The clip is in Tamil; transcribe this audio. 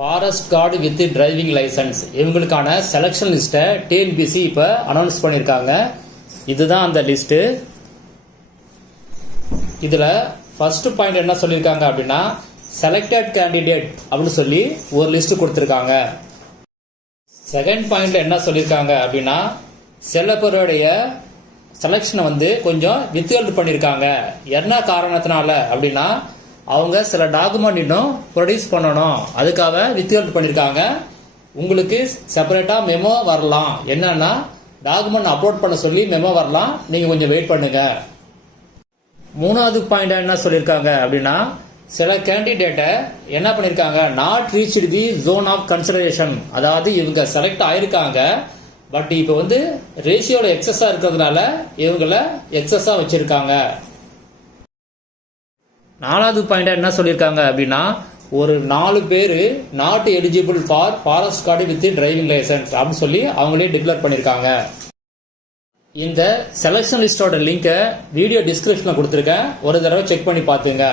Forest guard with driving licence இவங்களுக்கான செலெக்ஷன் லிஸ்ட்டை டிஎன்பிசி இப்போ அனௌன்ஸ் பண்ணியிருக்காங்க. இதுதான் அந்த லிஸ்ட்டு. இதில் ஃபர்ஸ்ட் பாயிண்ட் என்ன சொல்லியிருக்காங்க அப்படின்னா செலக்டட் கேண்டிடேட் அப்படின்னு சொல்லி ஒரு லிஸ்ட் கொடுத்துருக்காங்க. செகண்ட் பாயிண்ட் என்ன சொல்லியிருக்காங்க அப்படின்னா சில பேருடைய செலெக்ஷனை கொஞ்சம் வித்ஹெல்ட் பண்ணியிருக்காங்க. என்ன காரணத்தினால அப்படின்னா அவங்க சில டாக்குமெண்ட் இன்னும் ப்ரொடியூஸ் பண்ணணும், அதுக்காக வித்ஹெல்ட் பண்ணியிருக்காங்க. உங்களுக்கு செப்பரேட்டாக மெமோ வரலாம், என்னன்னா டாக்குமெண்ட் அப்லோட் பண்ண சொல்லி மெமோ வரலாம், நீங்கள் கொஞ்சம் வெயிட் பண்ணுங்க. மூணாவது பாயிண்ட் என்ன சொல்லியிருக்காங்க அப்படின்னா சில கேண்டிடேட்டை என்ன பண்ணியிருக்காங்க not reach the zone of consideration, அதாவது இவங்க செலக்ட் ஆயிருக்காங்க பட் இப்போ ரேஷியோவில் எக்ஸஸாக இருக்கிறதுனால இவங்கள எக்ஸஸாக வச்சிருக்காங்க. நாலாவது பாயிண்ட் என்ன சொல்லியிருக்காங்க அப்படின்னா ஒரு 4 பேர் not eligible for forest guard with driving licence அப்படின்னு சொல்லி அவங்களே டிக்ளேர் பண்ணியிருக்காங்க. இந்த செலெக்ஷன் லிஸ்டோட லிங்கை வீடியோ டிஸ்கிரிப்ஷனில் கொடுத்துருக்கேன், ஒரு தடவை செக் பண்ணி பார்த்துங்க.